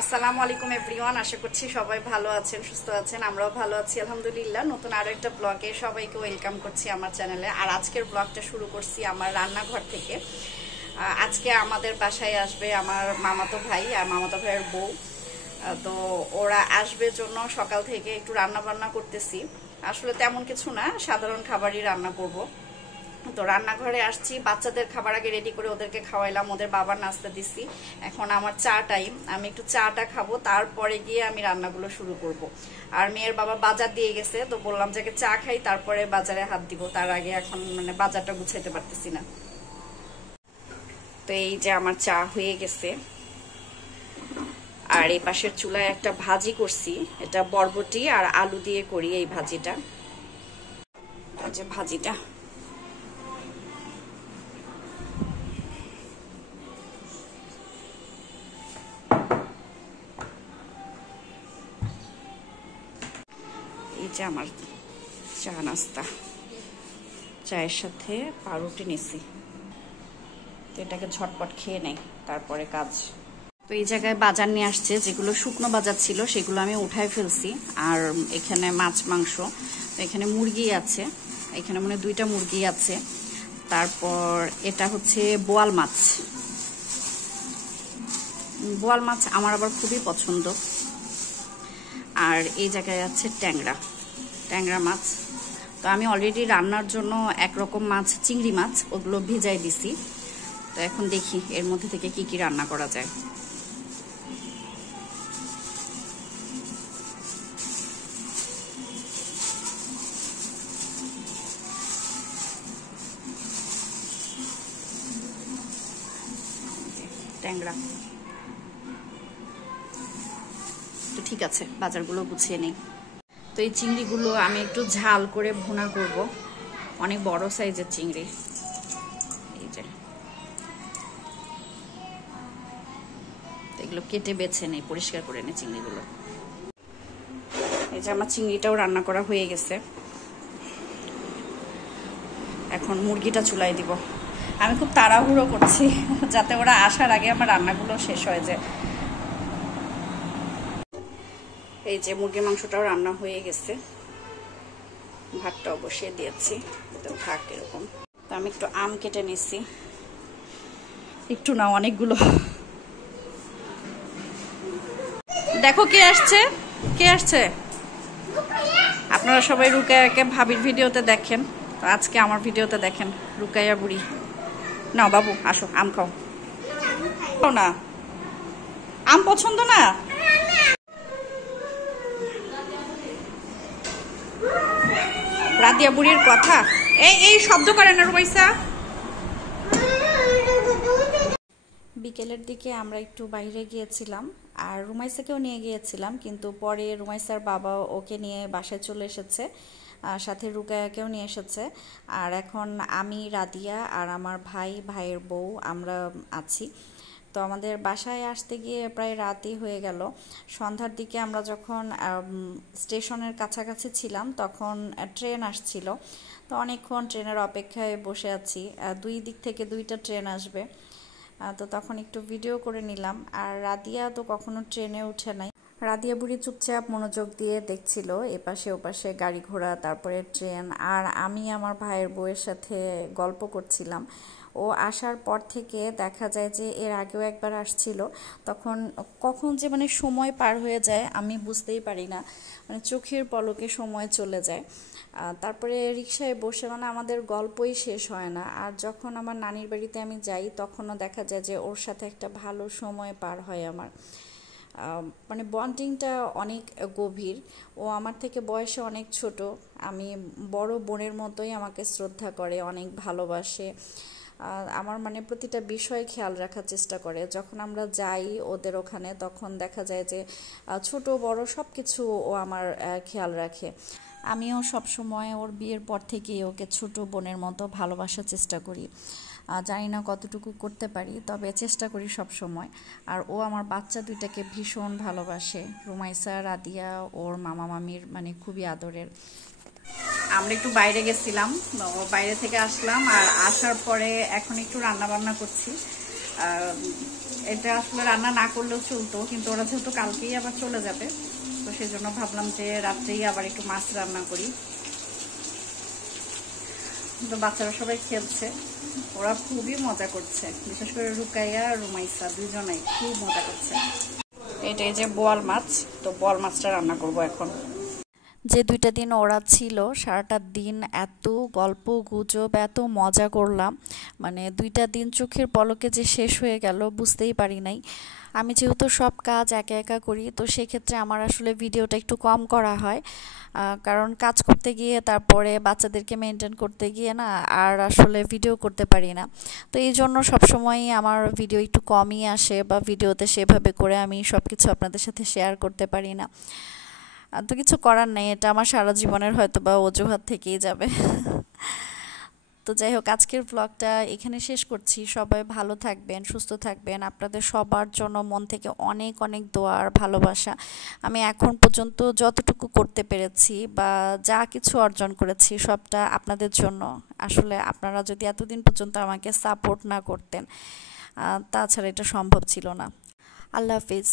আসসালামু আলাইকুম এভরিওয়ান, আশা করছি সবাই ভালো আছেন, সুস্থ আছেন। আমরাও ভালো আছি আলহামদুলিল্লাহ। নতুন আরো একটা ব্লগে সবাইকে ওয়েলকাম করছি আমার চ্যানেলে। আর আজকের ব্লগটা শুরু করছি আমার রান্নাঘর থেকে। আজকে আমাদের বাসায় আসবে আমার মামাতো ভাই আর মামাতো ভাইয়ের বউ। তো ওরা আসবে জন্য সকাল থেকে একটু রান্না বান্না করতেছি। আসলে তেমন কিছু না, সাধারণ খাবারই রান্না করব। তো রান্নাঘরে আসছি, বাচ্চাদের খাবার আগে রেডি করে ওদেরকে খাওয়াইলাম, ওদের বাবার নাস্তা দিছি। এখন আমার চা টাইম, আমি একটু চাটা খাবো, তারপরে গিয়ে আমি রান্নাগুলো শুরু করব। আর মেয়ের বাবা বাজার দিয়ে গেছে, তো বললাম যে চা খাই তারপরে বাজারে হাত দিব, তার আগে এখন বাজারটা গুছাইতে পারতেছি না। তো এই যে আমার চা হয়ে গেছে। আর এই পাশের চুলায় একটা ভাজি করছি, এটা বরবটি আর আলু দিয়ে করি এই ভাজিটা। যে ভাজিটা এই যে আমার চা নাস্তা, চায়ের সাথে পাউরুটি নিছি। তো এটাকে ঝটপট খেয়ে নেই, তারপরে কাজ। তো এই জায়গায় বাজার নিয়ে আসছে, যেগুলো শুকনো বাজার ছিল সেগুলো আমি উঠায় ফেলছি। আর এখানে মাছ মাংস, তো এখানে মুরগি আছে, এখানে মনে 2টা মুরগি আছে। তারপর এটা হচ্ছে বোয়াল মাছ। বোয়াল মাছ আমার আবার খুবই পছন্দ। আর এই জায়গায় আছে ট্যাংরা মাছ। তো আমি অলরেডি রান্নার জন্য একরকম মাছ, চিংড়ি মাছ, ওগুলো ভিজাই দিছি। তো এখন দেখি এর মধ্যে থেকে কি কি রান্না করা যায়। ট্যাংরা তো ঠিক আছে, বাজারগুলো গুছিয়ে নেই। তো এই চিংড়িগুলো আমি একটু ঝাল করে ভুনা করব। অনেক বড় সাইজের চিংড়ি। এই যে এগুলো কেটে বেছে নেই, পরিষ্কার করে নেই চিংড়িগুলো। এই যে আমার চিংড়িটাও রান্না করা হয়ে গেছে। এখন মুরগিটা চুলাই দিব। আমি খুব তাড়াহুড়ো করছি যাতে ওরা আসার আগে আমার রান্নাগুলো শেষ হয়ে যায়। এই যে মুরগির মাংসটাও রান্না হয়ে গেছে, ভাতটাও বসিয়ে দিয়েছি, তো থাক এরকম। তো আমি একটু আম কেটে নিচ্ছি, একটু না অনেকগুলো। দেখো কে আসছে, কে আসছে। আপনারা সবাই রুকাইয়াকে ভাবির ভিডিওতে দেখেন, তো আজকে আমার ভিডিওতে দেখেন রুকাইয়া বুড়ি। নাও বাবু আসো, আম খাও। না আম পছন্দ না? রাদিয়া বুড়ির কথা এই শব্দ করে না রুমাইসা। বিকেলের দিকে আমরা একটু বাইরে গিয়েছিলাম, আর রুমাইসাকেও নিয়ে গিয়েছিলাম, কিন্তু পরে রুমাইসার বাবা ওকে নিয়ে বাসায় চলে এসেছে, সাথে রুকায়াকেও নিয়ে এসেছে। আর এখন আমি, রাদিয়া আর আমার ভাইয়ের বউ আমরা আছি। তো আমাদের বাসায় আসতে গিয়ে প্রায় রাতই হয়ে গেল। সন্ধ্যার দিকে আমরা যখন স্টেশনের কাছাকাছি ছিলাম তখন ট্রেন আসছিল। তো অনেকক্ষণ ট্রেনের অপেক্ষায় বসে আছি, 2 দিক থেকে 2টা ট্রেন আসবে। তো তখন একটু ভিডিও করে নিলাম। আর রাদিয়া তো কখনো ট্রেনে উঠে নাই। রাদিয়া বুড়ি চুপচাপ মনোযোগ দিয়ে দেখছিল এপাশে ওপাশে গাড়ি ঘোড়া, তারপরে ট্রেন। আর আমি আমার ভাইয়ের বউয়ের সাথে গল্প করছিলাম। ও আসার পর থেকে দেখা যায় যে এর আগেও একবার আসছিল, তখন কখন যে সময় পার হয়ে যায় আমি বুঝতেই পারি না, চোখের পলকে সময় চলে যায়। তারপরে রিকশায় বসে আমাদের গল্পই শেষ হয় না। আর যখন আমার নানির বাড়িতে আমি যাই তখনও দেখা যায় যে ওর সাথে একটা ভালো সময় পার হয় আমার। বন্ডিংটা অনেক গভীর। ও আমার থেকে বয়সে অনেক ছোট, আমি বড় বোনের মতোই আমাকে শ্রদ্ধা করে, অনেক ভালোবাসে। আমার প্রতিটা বিষয় খেয়াল রাখার চেষ্টা করে। যখন আমরা যাই ওদের ওখানে তখন দেখা যায় যে ছোট বড় সব কিছু ও আমার খেয়াল রাখে। আমিও সবসময় ওর বিয়ের পর থেকেই ওকে ছোট বোনের মতো ভালোবাসার চেষ্টা করি। জানি না কতটুকু করতে পারি, তবে চেষ্টা করি সব সময়। আর ও আমার বাচ্চা 2টাকে ভীষণ ভালোবাসে। রুমাইসা, রাদিয়া ওর মামা মামির খুবই আদরের। আমরা একটু বাইরে গেছিলাম, বাইরে থেকে আসলাম, আর আসার পরে এখন একটু রান্না বান্না করছি। এটা আসলে রান্না না করলেও চলতো, কিন্তু ওরা যেহেতু কালকেই আবার চলে যাবে, তো সেজন্য ভাবলাম যে রাত্রেই আবার একটু মাছ রান্না করি। তো বাচ্চারা সবাই খেলছে, ওরা খুবই মজা করছে, বিশেষ করে রুকাইয়া আর রুমাইসা দুজনেই খুব মজা করছে। এটাই যে বোয়াল মাছ, তো বোয়াল মাছটা রান্না করব এখন। যে 2টা দিন ওরা ছিল, সারাটা দিন এত গল্প গুজব, এত মজা করলাম, মানে 2টা দিন চোখের পলকে যে শেষ হয়ে গেল বুঝতেই পারি নাই। আমি যেহেতু সব কাজ একা একা করি, তো সেক্ষেত্রে আমার আসলে ভিডিওটা একটু কম করা হয়, কারণ কাজ করতে গিয়ে তারপরে বাচ্চাদেরকে মেনটেন করতে গিয়ে না আর আসলে ভিডিও করতে পারি না। তো এই জন্য সবসময়ই আমার ভিডিও একটু কমই আসে, বা ভিডিওতে সেভাবে করে আমি সব কিছু আপনাদের সাথে শেয়ার করতে পারি না। তো কিছু করার নেই, এটা আমার সারা জীবনের হয়তো বা অজুহাত থেকেই যাবে। তো যাই হোক, আজকের ব্লগটা এখানে শেষ করছি। সবাই ভালো থাকবেন, সুস্থ থাকবেন। আপনাদের সবার জন্য মন থেকে অনেক অনেক দোয়া আর ভালোবাসা। আমি এখন পর্যন্ত যতটুকু করতে পেরেছি বা যা কিছু অর্জন করেছি সবটা আপনাদের জন্য। আসলে আপনারা যদি এতদিন পর্যন্ত আমাকে সাপোর্ট না করতেন, তাছাড়া এটা সম্ভব ছিল না। আল্লাহ হাফিজ।